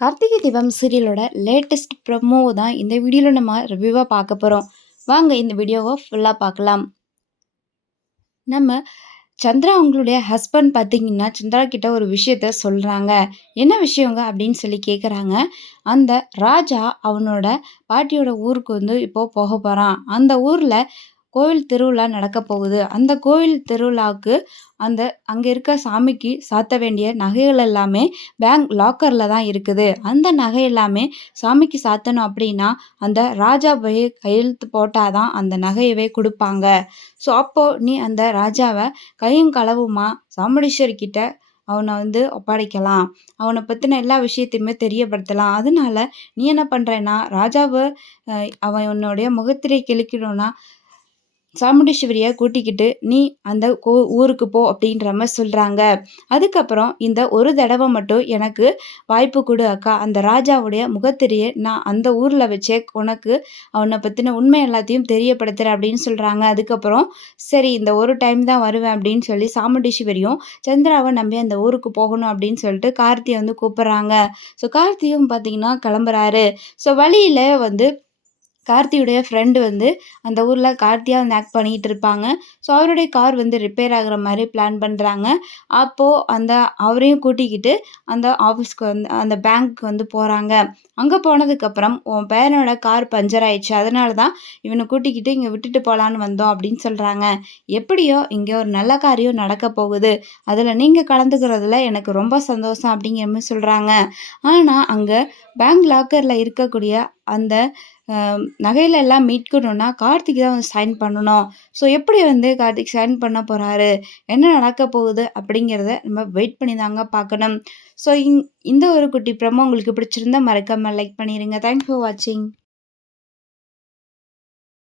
Karthigai Deepam சீரியலோட latest promo தான் இந்த வீடியோவில் நம்ம ரிவ்யூவாக பார்க்க போகிறோம். வாங்க இந்த வீடியோவை ஃபுல்லாக பார்க்கலாம். நம்ம சந்திரா அவங்களுடைய ஹஸ்பண்ட் பார்த்தீங்கன்னா சந்திரா கிட்ட ஒரு விஷயத்த சொல்கிறாங்க. என்ன விஷயங்க அப்படின்னு சொல்லி கேட்குறாங்க. அந்த ராஜா அவனோட பாட்டியோட ஊருக்கு இப்போது போக போகிறான். அந்த ஊரில் கோவில் திருவிழா நடக்க போகுது. அந்த கோவில் திருவிழாவுக்கு அங்கே இருக்க சாமிக்கு சாத்த வேண்டிய நகைகள் எல்லாமே பேங்க் லாக்கரில் தான் இருக்குது. அந்த நகை எல்லாமே சாமிக்கு சாத்தணும் அப்படின்னா அந்த ராஜா போய் கையெழுத்து போட்டால் தான் அந்த நகையவே கொடுப்பாங்க. ஸோ அப்போது நீ அந்த ராஜாவை கையும் களவுமா சாமுண்டீஸ்வரி கிட்ட அவனை ஒப்படைக்கலாம். அவனை பற்றின எல்லா விஷயத்தையுமே தெரியப்படுத்தலாம். அதனால நீ என்ன பண்ணுறேன்னா ராஜாவை அவன் உன்னுடைய முகத்திரை கிழிக்கணும்னா சாமுண்டீஸ்வரியை கூட்டிக்கிட்டு நீ அந்த ஊருக்கு போ அப்படின்ற மாதிரி சொல்கிறாங்க. அதுக்கப்புறம் இந்த ஒரு தடவை மட்டும் எனக்கு வாய்ப்பு கொடு அக்கா, அந்த ராஜாவுடைய முகத்திரையை நான் அந்த ஊரில் வச்சே உனக்கு அவனை பற்றின உண்மை எல்லாத்தையும் தெரியப்படுத்துகிறேன் அப்படின்னு சொல்கிறாங்க. அதுக்கப்புறம் சரி இந்த ஒரு டைம் தான் வருவேன் அப்படின்னு சொல்லி சாமுண்டீஸ்வரியும் சந்திராவை நம்பி அந்த ஊருக்கு போகணும் அப்படின்னு சொல்லிட்டு கார்த்தியை கூப்பிட்றாங்க. ஸோ கார்த்தியும் பார்த்தீங்கன்னா கிளம்புறாரு. ஸோ வழியில் கார்த்தியுடைய ஃப்ரெண்டு அந்த ஊரில் கார்த்தியா ஆக்ட் பண்ணிகிட்டு இருப்பாங்க. ஸோ அவருடைய கார் ரிப்பேர் ஆகுற மாதிரி பிளான் பண்ணுறாங்க. அப்போது அவரையும் கூட்டிக்கிட்டு அந்த ஆஃபீஸ்க்கு அந்த பேங்க்கு போகிறாங்க. அங்கே போனதுக்கப்புறம் உன் பேரனோட கார் பஞ்சர் ஆயிடுச்சு, அதனால தான் இவனை கூட்டிக்கிட்டு இங்கே விட்டுட்டு போகலான்னு வந்தோம் அப்படின்னு சொல்கிறாங்க. எப்படியோ இங்கே ஒரு நல்ல காரியம் நடக்க போகுது, அதில் நீங்கள் கலந்துக்கிறதுல எனக்கு ரொம்ப சந்தோஷம் அப்படிங்கிற மாதிரி சொல்கிறாங்க. ஆனால் அங்கே பேங்க் லாக்கரில் இருக்கக்கூடிய அந்த நகையில எல்லாம் மீட்கணும்னா கார்த்திக் தான் சைன் பண்ணணும். ஸோ எப்படி கார்த்திக் சைன் பண்ண போகிறாரு, என்ன நடக்க போகுது அப்படிங்கிறத நம்ம வெயிட் பண்ணி தாங்க பார்க்கணும். ஸோ இந்த ஒரு குட்டி ப்ரோமோ உங்களுக்கு பிடிச்சிருந்தா மறக்காமல் லைக் பண்ணிடுங்க. தேங்க்ஸ் ஃபார் வாட்சிங்.